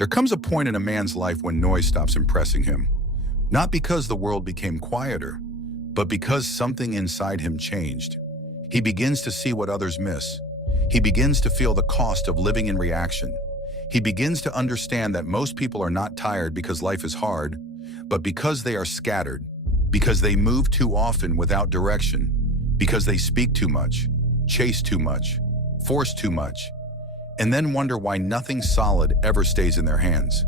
There comes a point in a man's life when noise stops impressing him. Not because the world became quieter, but because something inside him changed. He begins to see what others miss. He begins to feel the cost of living in reaction. He begins to understand that most people are not tired because life is hard, but because they are scattered, because they move too often without direction, because they speak too much, chase too much, force too much, and then wonder why nothing solid ever stays in their hands.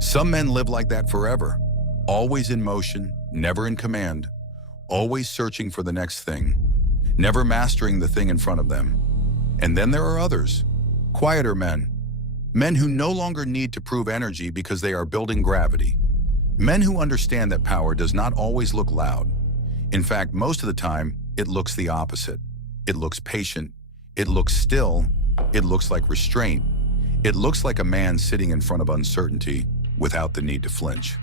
Some men live like that forever, always in motion, never in command, always searching for the next thing, never mastering the thing in front of them. And then there are others, quieter men who no longer need to prove energy because they are building gravity. Men who understand that power does not always look loud. In fact, most of the time, it looks the opposite. It looks patient. It looks still. It looks like restraint. It looks like a man sitting in front of uncertainty without the need to flinch.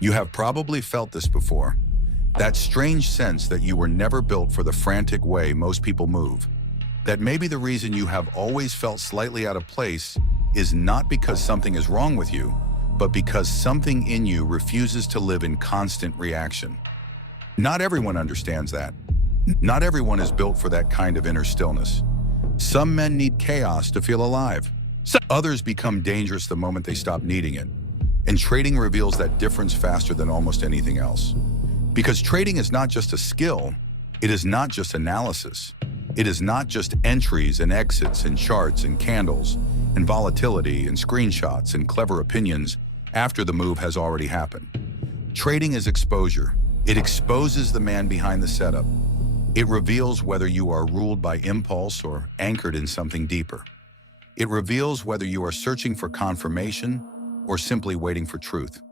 You have probably felt this before. That strange sense that you were never built for the frantic way most people move. That maybe the reason you have always felt slightly out of place is not because something is wrong with you, but because something in you refuses to live in constant reaction. Not everyone understands that. Not everyone is built for that kind of inner stillness. Some men need chaos to feel alive. Others become dangerous the moment they stop needing it. And trading reveals that difference faster than almost anything else. Because trading is not just a skill, it is not just analysis. It is not just entries and exits and charts and candles and volatility and screenshots and clever opinions after the move has already happened. Trading is exposure. It exposes the man behind the setup. It reveals whether you are ruled by impulse or anchored in something deeper. It reveals whether you are searching for confirmation or simply waiting for truth.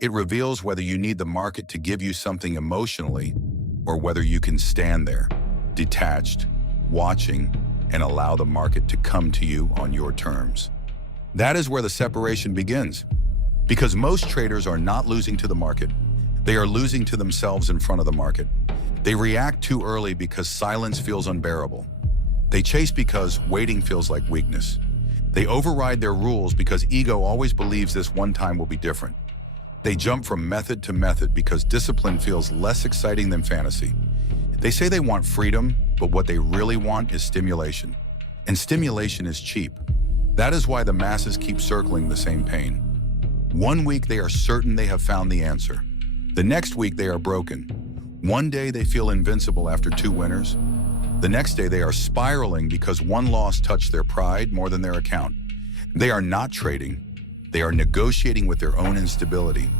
It reveals whether you need the market to give you something emotionally or whether you can stand there, detached, watching, and allow the market to come to you on your terms. That is where the separation begins. Because most traders are not losing to the market. They are losing to themselves in front of the market. They react too early because silence feels unbearable. They chase because waiting feels like weakness. They override their rules because ego always believes this one time will be different. They jump from method to method because discipline feels less exciting than fantasy. They say they want freedom, but what they really want is stimulation. And stimulation is cheap. That is why the masses keep circling the same pain. One week they are certain they have found the answer. The next week they are broken. One day they feel invincible after 2 winners. The next day they are spiraling because one loss touched their pride more than their account. They are not trading. They are negotiating with their own instability.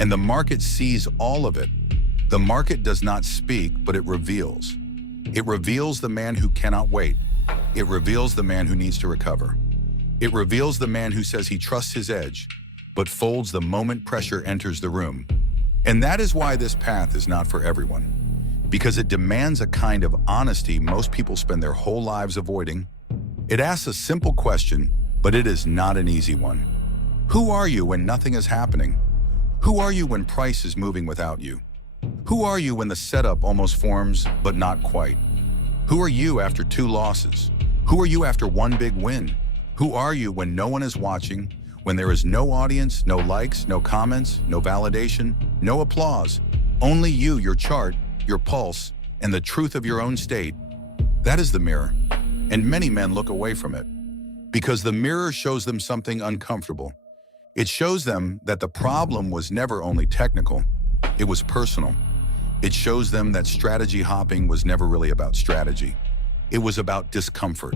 And the market sees all of it. The market does not speak, but it reveals. It reveals the man who cannot wait. It reveals the man who needs to recover. It reveals the man who says he trusts his edge, but folds the moment pressure enters the room. And that is why this path is not for everyone. Because it demands a kind of honesty most people spend their whole lives avoiding. It asks a simple question, but it is not an easy one. Who are you when nothing is happening? Who are you when price is moving without you? Who are you when the setup almost forms, but not quite? Who are you after 2 losses? Who are you after 1 big win? Who are you when no one is watching, when there is no audience, no likes, no comments, no validation, no applause? Only you, your chart, your pulse, and the truth of your own state. That is the mirror, and many men look away from it. Because the mirror shows them something uncomfortable. It shows them that the problem was never only technical, it was personal. It shows them that strategy hopping was never really about strategy. It was about discomfort.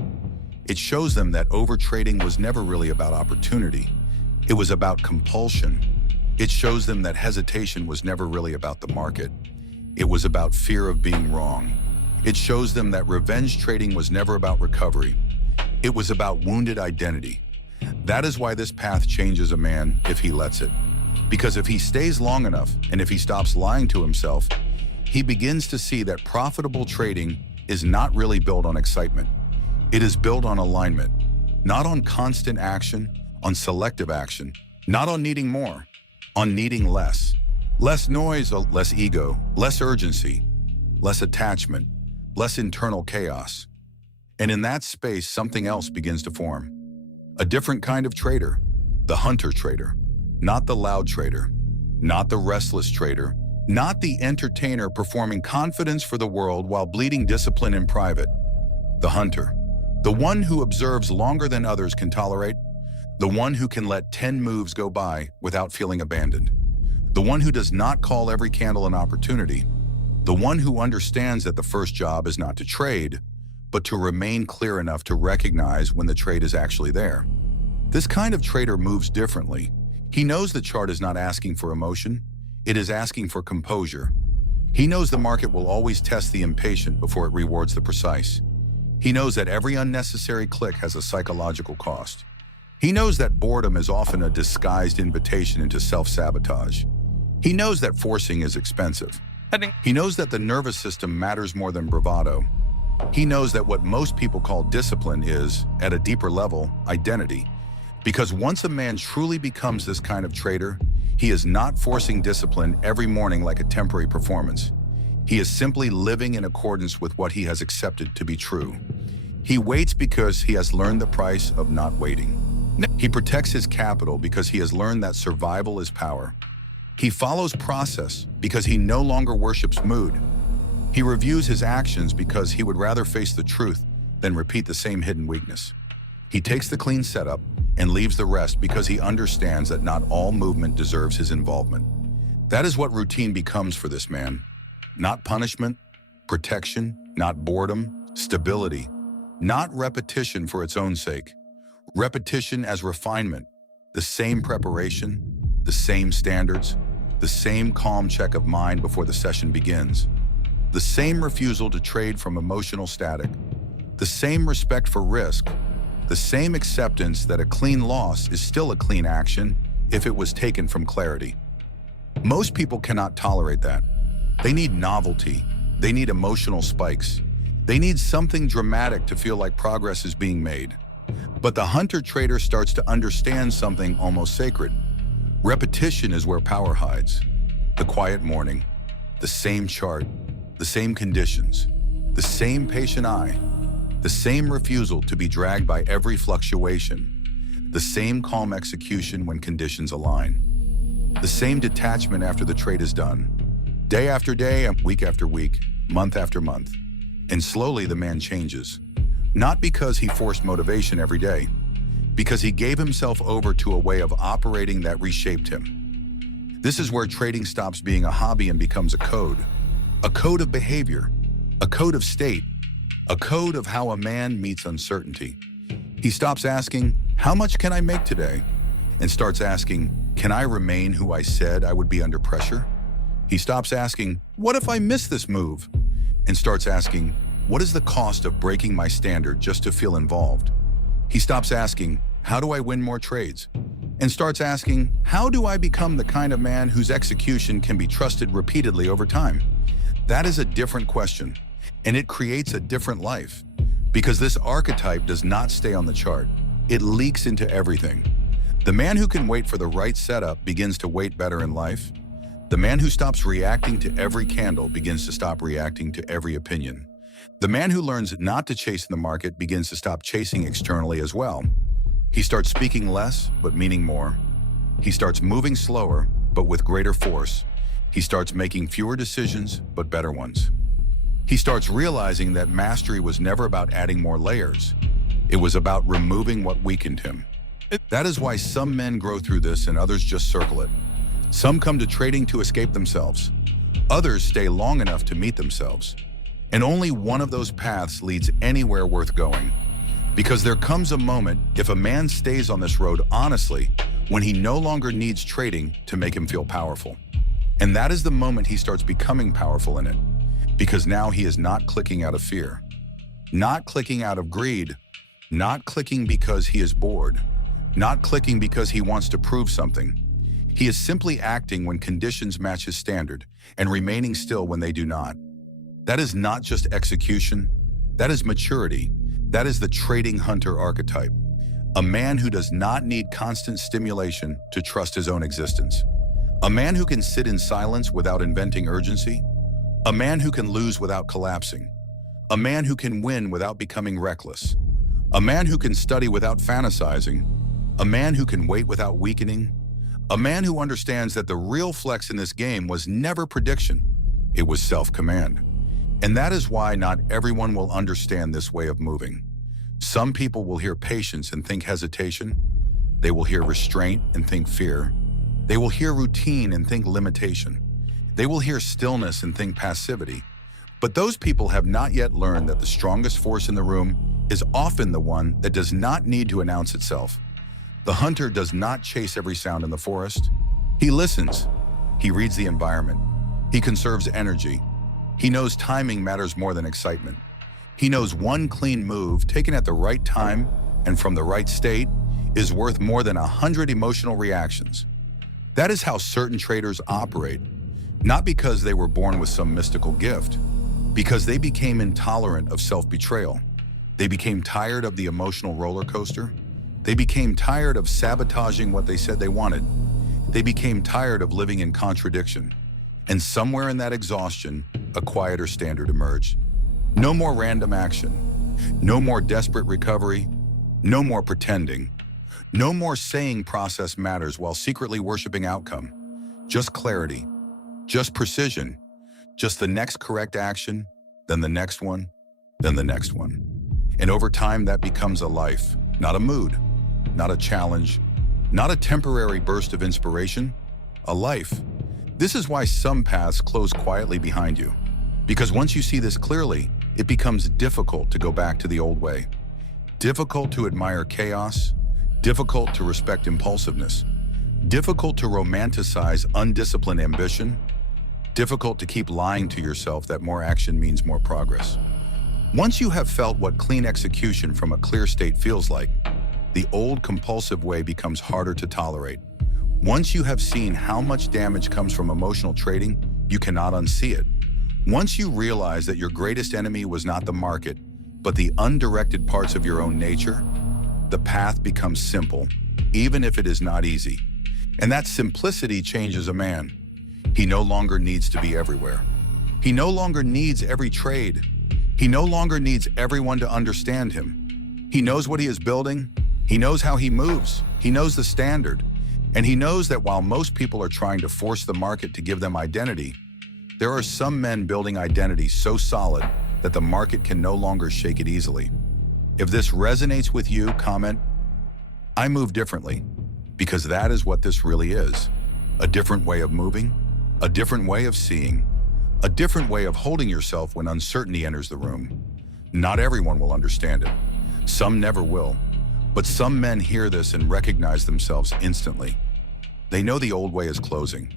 It shows them that overtrading was never really about opportunity. It was about compulsion. It shows them that hesitation was never really about the market. It was about fear of being wrong. It shows them that revenge trading was never about recovery. It was about wounded identity. That is why this path changes a man if he lets it. Because if he stays long enough, and if he stops lying to himself, he begins to see that profitable trading is not really built on excitement. It is built on alignment, not on constant action, on selective action, not on needing more, on needing less. Less noise, less ego, less urgency, less attachment, less internal chaos. And in that space, something else begins to form. A different kind of trader. The hunter trader, not the loud trader, not the restless trader, not the entertainer performing confidence for the world while bleeding discipline in private. The hunter, the one who observes longer than others can tolerate, the one who can let 10 moves go by without feeling abandoned, the one who does not call every candle an opportunity, the one who understands that the first job is not to trade, but to remain clear enough to recognize when the trade is actually there. This kind of trader moves differently. He knows the chart is not asking for emotion, it is asking for composure. He knows the market will always test the impatient before it rewards the precise. He knows that every unnecessary click has a psychological cost. He knows that boredom is often a disguised invitation into self-sabotage. He knows that forcing is expensive. He knows that the nervous system matters more than bravado. He knows that what most people call discipline is, at a deeper level, identity. Because once a man truly becomes this kind of trader, he is not forcing discipline every morning like a temporary performance. He is simply living in accordance with what he has accepted to be true. He waits because he has learned the price of not waiting. He protects his capital because he has learned that survival is power. He follows process because he no longer worships mood. He reviews his actions because he would rather face the truth than repeat the same hidden weakness. He takes the clean setup and leaves the rest because he understands that not all movement deserves his involvement. That is what routine becomes for this man. Not punishment, protection, not boredom, stability, not repetition for its own sake. Repetition as refinement, the same preparation, the same standards, the same calm check of mind before the session begins, the same refusal to trade from emotional static, the same respect for risk, the same acceptance that a clean loss is still a clean action if it was taken from clarity. Most people cannot tolerate that. They need novelty. They need emotional spikes. They need something dramatic to feel like progress is being made. But the hunter-trader starts to understand something almost sacred. Repetition is where power hides. The quiet morning, the same chart, the same conditions, the same patient eye, the same refusal to be dragged by every fluctuation, the same calm execution when conditions align, the same detachment after the trade is done, day after day, week after week, month after month. And slowly the man changes, not because he forced motivation every day, because he gave himself over to a way of operating that reshaped him. This is where trading stops being a hobby and becomes a code of behavior, a code of state, a code of how a man meets uncertainty. He stops asking, how much can I make today? And starts asking, can I remain who I said I would be under pressure? He stops asking, what if I miss this move? And starts asking, what is the cost of breaking my standard just to feel involved? He stops asking, how do I win more trades? And starts asking, how do I become the kind of man whose execution can be trusted repeatedly over time? That is a different question, and it creates a different life. Because this archetype does not stay on the chart. It leaks into everything. The man who can wait for the right setup begins to wait better in life. The man who stops reacting to every candle begins to stop reacting to every opinion. The man who learns not to chase in the market begins to stop chasing externally as well. He starts speaking less, but meaning more. He starts moving slower, but with greater force. He starts making fewer decisions, but better ones. He starts realizing that mastery was never about adding more layers. It was about removing what weakened him. That is why some men grow through this and others just circle it. Some come to trading to escape themselves. Others stay long enough to meet themselves. And only one of those paths leads anywhere worth going. Because there comes a moment, if a man stays on this road honestly, when he no longer needs trading to make him feel powerful. And that is the moment he starts becoming powerful in it. Because now he is not clicking out of fear, not clicking out of greed, not clicking because he is bored, not clicking because he wants to prove something. He is simply acting when conditions match his standard and remaining still when they do not. That is not just execution, that is maturity. That is the trading hunter archetype. A man who does not need constant stimulation to trust his own existence. A man who can sit in silence without inventing urgency. A man who can lose without collapsing. A man who can win without becoming reckless. A man who can study without fantasizing. a man who can wait without weakening, a man who understands that the real flex in this game was never prediction, it was self-command. And that is why not everyone will understand this way of moving. Some people will hear patience and think hesitation. They will hear restraint and think fear. They will hear routine and think limitation. They will hear stillness and think passivity. But those people have not yet learned that the strongest force in the room is often the one that does not need to announce itself. The hunter does not chase every sound in the forest. He listens. He reads the environment. He conserves energy. He knows timing matters more than excitement. He knows one clean move taken at the right time and from the right state is worth more than 100 emotional reactions. That is how certain traders operate, not because they were born with some mystical gift, because they became intolerant of self-betrayal. They became tired of the emotional roller coaster. They became tired of sabotaging what they said they wanted. They became tired of living in contradiction. And somewhere in that exhaustion, a quieter standard emerged. No more random action. No more desperate recovery. No more pretending. No more saying process matters while secretly worshiping outcome. Just clarity. Just precision. Just the next correct action, then the next one, then the next one. And over time, that becomes a life, not a mood, not a challenge, not a temporary burst of inspiration, a life. This is why some paths close quietly behind you. Because once you see this clearly, it becomes difficult to go back to the old way. Difficult to admire chaos, difficult to respect impulsiveness, difficult to romanticize undisciplined ambition, difficult to keep lying to yourself that more action means more progress. Once you have felt what clean execution from a clear state feels like, the old compulsive way becomes harder to tolerate. Once you have seen how much damage comes from emotional trading, you cannot unsee it. Once you realize that your greatest enemy was not the market, but the undirected parts of your own nature, the path becomes simple, even if it is not easy. And that simplicity changes a man. He no longer needs to be everywhere. He no longer needs every trade. He no longer needs everyone to understand him. He knows what he is building. He knows how he moves. He knows the standard. And he knows that while most people are trying to force the market to give them identity, there are some men building identity so solid that the market can no longer shake it easily. If this resonates with you, comment, "I move differently," because that is what this really is. A different way of moving, a different way of seeing, a different way of holding yourself when uncertainty enters the room. Not everyone will understand it. Some never will. But some men hear this and recognize themselves instantly. They know the old way is closing.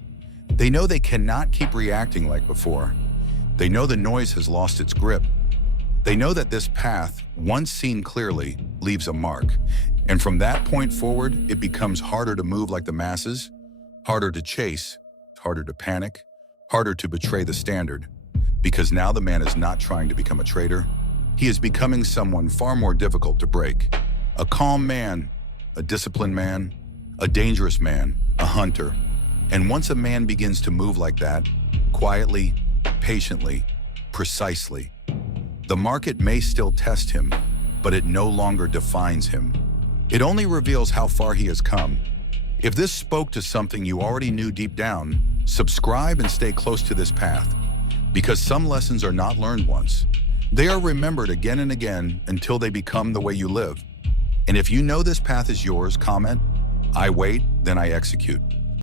They know they cannot keep reacting like before. They know the noise has lost its grip. They know that this path, once seen clearly, leaves a mark. And from that point forward, it becomes harder to move like the masses, harder to chase, harder to panic, harder to betray the standard. Because now the man is not trying to become a trader. He is becoming someone far more difficult to break. A calm man, a disciplined man, a dangerous man, a hunter. And once a man begins to move like that, quietly, patiently, precisely, the market may still test him, but it no longer defines him. It only reveals how far he has come. If this spoke to something you already knew deep down, subscribe and stay close to this path. Because some lessons are not learned once. They are remembered again and again until they become the way you live. And if you know this path is yours, comment, "I wait, then I execute."